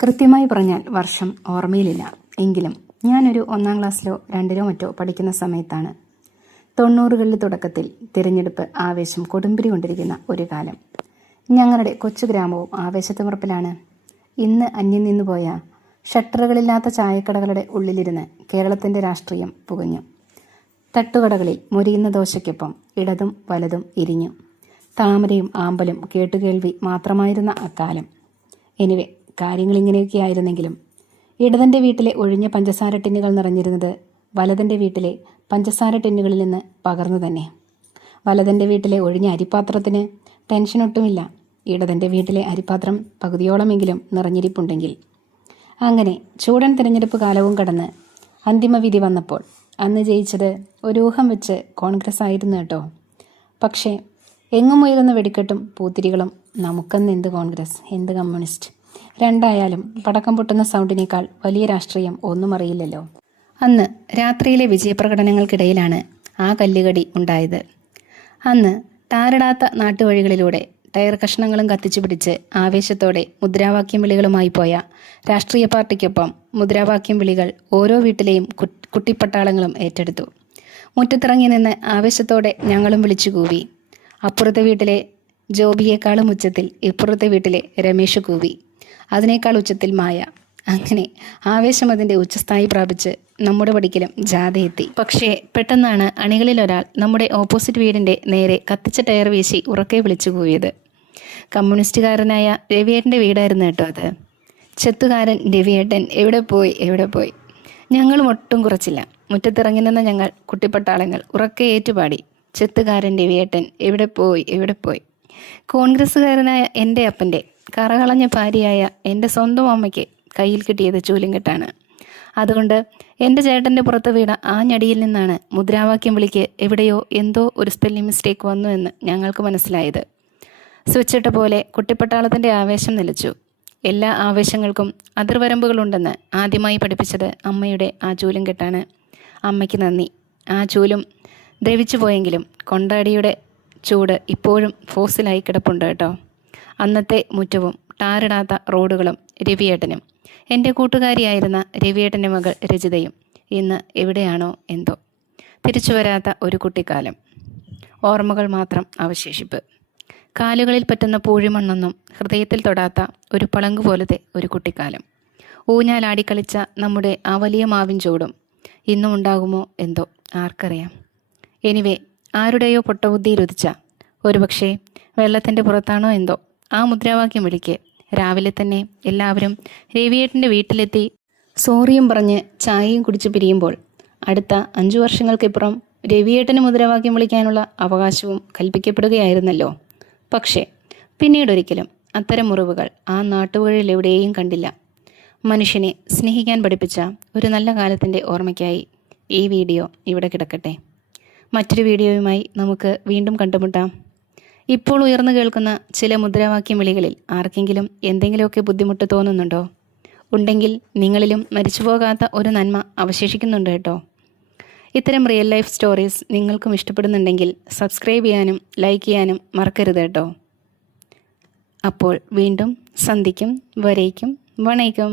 കൃത്യമായി പറഞ്ഞാൽ വർഷം ഓർമ്മയിലില്ല. എങ്കിലും ഞാനൊരു 1-ാം ക്ലാസ്സിലോ 2-ലോ മറ്റോ പഠിക്കുന്ന സമയത്താണ്. 90കളുടെ തുടക്കത്തിൽ തിരഞ്ഞെടുപ്പ് ആവേശം കൊടുമ്പിരി കൊണ്ടിരിക്കുന്ന ഒരു കാലം. ഞങ്ങളുടെ കൊച്ചു ഗ്രാമവും ആവേശത്തിമുറപ്പിലാണ്. ഇന്ന് അന്യം നിന്നുപോയ ഷട്ടറുകളില്ലാത്ത ചായക്കടകളുടെ ഉള്ളിലിരുന്ന് കേരളത്തിൻ്റെ രാഷ്ട്രീയം പുകഞ്ഞു. തട്ടുകടകളിൽ മുരിയുന്ന ദോശയ്ക്കൊപ്പം ഇടതും വലതും ഇരിഞ്ഞു. താമരയും ആമ്പലും കേട്ടുകേൾവി മാത്രമായിരുന്ന അക്കാലം. എനിവേ, കാര്യങ്ങളിങ്ങനെയൊക്കെയായിരുന്നെങ്കിലും ഇടതൻ്റെ വീട്ടിലെ ഒഴിഞ്ഞ പഞ്ചസാര ടിന്നുകൾ നിറഞ്ഞിരുന്നത് വലതൻ്റെ വീട്ടിലെ പഞ്ചസാര ടിന്നുകളിൽ നിന്ന് പകർന്നു തന്നെ. വലതൻ്റെ വീട്ടിലെ ഒഴിഞ്ഞ അരിപ്പാത്രത്തിന് ടെൻഷനൊട്ടുമില്ല. ഇടതൻ്റെ വീട്ടിലെ അരിപ്പാത്രം പകുതിയോളമെങ്കിലും നിറഞ്ഞിരിപ്പുണ്ടെങ്കിൽ. അങ്ങനെ ചൂടൻ തിരഞ്ഞെടുപ്പ് കാലവും കടന്ന് അന്തിമവിധി വന്നപ്പോൾ അന്ന് ജയിച്ചത് ഒരു ഊഹം വെച്ച് കോൺഗ്രസ് ആയിരുന്നു കേട്ടോ. പക്ഷേ എങ്ങും ഉയരുന്ന വെടിക്കെട്ടും പൂത്തിരികളും നമുക്കെന്ന് എന്ത് കോൺഗ്രസ്, എന്ത് കമ്മ്യൂണിസ്റ്റ്, രണ്ടായാലും പടക്കം പൊട്ടുന്ന സൗണ്ടിനേക്കാൾ വലിയ രാഷ്ട്രീയം ഒന്നും അറിയില്ലല്ലോ. അന്ന് രാത്രിയിലെ വിജയപ്രകടനങ്ങൾക്കിടയിലാണ് ആ കല്ലുകടി ഉണ്ടായത്. അന്ന് ടാറിടാത്ത നാട്ടുവഴികളിലൂടെ ടയർ കഷ്ണങ്ങളും കത്തിച്ചു പിടിച്ച് ആവേശത്തോടെ മുദ്രാവാക്യം വിളികളുമായി പോയ രാഷ്ട്രീയ പാർട്ടിക്കൊപ്പം മുദ്രാവാക്യം വിളികൾ ഓരോ വീട്ടിലെയും കുട്ടിപ്പട്ടാളങ്ങളും ഏറ്റെടുത്തു. മുറ്റത്തിറങ്ങി നിന്ന് ആവേശത്തോടെ ഞങ്ങളും വിളിച്ചു കൂവി. അപ്പുറത്തെ വീട്ടിലെ ജോബിയേക്കാളും ഉച്ചത്തിൽ ഇപ്പുറത്തെ വീട്ടിലെ രമേശ് കൂവി. അതിനേക്കാൾ ഉച്ചത്തിൽ മായ. അങ്ങനെ ആവേശം അതിൻ്റെ ഉച്ചസ്ഥായി പ്രാപിച്ച് നമ്മുടെ പടിക്കലും ജാഥയെത്തി. പക്ഷേ പെട്ടെന്നാണ് അണികളിൽ ഒരാൾ നമ്മുടെ ഓപ്പോസിറ്റ് വീടിൻ്റെ നേരെ കത്തിച്ച ടയർ വീശി ഉറക്കെ വിളിച്ചു കൂവിയത്. കമ്മ്യൂണിസ്റ്റുകാരനായ രവിയേട്ടൻ്റെ വീടായിരുന്നു കേട്ടോ അത്. ചെത്തുകാരൻ രവിയേട്ടൻ എവിടെ പോയി, എവിടെ പോയി. ഞങ്ങളും ഒട്ടും കുറച്ചില്ല. മുറ്റത്തിറങ്ങി നിന്ന ഞങ്ങൾ കുട്ടിപ്പട്ടാളങ്ങൾ ഉറക്കെ ഏറ്റുപാടി, ചെത്തുകാരൻ രവിയേട്ടൻ എവിടെ പോയി, എവിടെ പോയി. കോൺഗ്രസ്സുകാരനായ എൻ്റെ അപ്പൻ്റെ കറകളഞ്ഞ ഭാര്യയായ എൻ്റെ സ്വന്തം അമ്മയ്ക്ക് കയ്യിൽ കിട്ടിയത് ചൂലിങ്കെട്ടാണ്. അതുകൊണ്ട് എൻ്റെ ചേട്ടൻ്റെ പുറത്ത് വീണ ആ ഞടിയിൽ നിന്നാണ് മുദ്രാവാക്യം വിളിക്ക് എവിടെയോ എന്തോ ഒരു സ്പെല്ലിംഗ് മിസ്റ്റേക്ക് വന്നു എന്ന് ഞങ്ങൾക്ക് മനസ്സിലായത്. സ്വിച്ചിട്ട പോലെ കുട്ടിപ്പട്ടാളത്തിൻ്റെ ആവേശം നിലച്ചു. എല്ലാ ആവേശങ്ങൾക്കും അതിർവരമ്പുകളുണ്ടെന്ന് ആദ്യമായി പഠിപ്പിച്ചത് അമ്മയുടെ ആ ചൂലും കെട്ടാണ്. അമ്മയ്ക്ക് നന്ദി. ആ ചൂലും ദ്രവിച്ചു പോയെങ്കിലും കൊണ്ടാടിയുടെ ചൂട് ഇപ്പോഴും ഫോസിലായി കിടപ്പുണ്ട് കേട്ടോ. അന്നത്തെ മുറ്റവും ടാറിടാത്ത റോഡുകളും രവിയേട്ടനും എൻ്റെ കൂട്ടുകാരിയായിരുന്ന രവിയേട്ടൻ്റെ മകൾ രജിതയും ഇന്ന് എവിടെയാണോ എന്തോ. തിരിച്ചു വരാത്ത ഒരു കുട്ടിക്കാലം, ഓർമ്മകൾ മാത്രം അവശേഷിപ്പ്. കാലുകളിൽ പറ്റുന്ന പൂഴിമണ്ണൊന്നും ഹൃദയത്തിൽ തൊടാത്ത ഒരു പളങ്ക് പോലത്തെ ഒരു കുട്ടിക്കാലം. ഊഞ്ഞാലാടിക്കളിച്ച നമ്മുടെ ആ വലിയ മാവിൻ ചൂടും ഇന്നും ഉണ്ടാകുമോ എന്തോ, ആർക്കറിയാം. എനിവേ, ആരുടെയോ പൊട്ടബുദ്ധിയിലുദിച്ച, ഒരുപക്ഷെ വെള്ളത്തിൻ്റെ പുറത്താണോ എന്തോ, ആ മുദ്രാവാക്യം വിളിക്ക് രാവിലെ തന്നെ എല്ലാവരും രവിയേട്ടൻ്റെ വീട്ടിലെത്തി സോറിയും പറഞ്ഞ് ചായയും കുടിച്ച് പിരിയുമ്പോൾ അടുത്ത 5 വർഷങ്ങൾക്കിപ്പുറം രവിയേട്ടന് മുദ്രാവാക്യം വിളിക്കാനുള്ള അവകാശവും കൽപ്പിക്കപ്പെടുകയായിരുന്നല്ലോ. പക്ഷേ പിന്നീടൊരിക്കലും അത്തരം മുറിവുകൾ ആ നാട്ടുവഴിയിലെവിടെയും കണ്ടില്ല. മനുഷ്യനെ സ്നേഹിക്കാൻ പഠിപ്പിച്ച ഒരു നല്ല കാലത്തിൻ്റെ ഓർമ്മയ്ക്കായി ഈ വീഡിയോ ഇവിടെ കിടക്കട്ടെ. മറ്റൊരു വീഡിയോയുമായി നമുക്ക് വീണ്ടും കണ്ടുമുട്ടാം. ഇപ്പോൾ ഉയർന്നു കേൾക്കുന്ന ചില മുദ്രാവാക്യം വിളികളിൽ ആർക്കെങ്കിലും എന്തെങ്കിലുമൊക്കെ ബുദ്ധിമുട്ട് തോന്നുന്നുണ്ടോ? ഉണ്ടെങ്കിൽ നിങ്ങളിലും മരിച്ചുപോകാത്ത ഒരു നന്മ അവശേഷിക്കുന്നുണ്ട് കേട്ടോ. ഇത്തരം റിയൽ ലൈഫ് സ്റ്റോറീസ് നിങ്ങൾക്കും ഇഷ്ടപ്പെടുന്നുണ്ടെങ്കിൽ സബ്സ്ക്രൈബ് ചെയ്യാനും ലൈക്ക് ചെയ്യാനും മറക്കരുത് കേട്ടോ. അപ്പോൾ വീണ്ടും സന്ധിക്കും വരേക്കും വണേക്കും.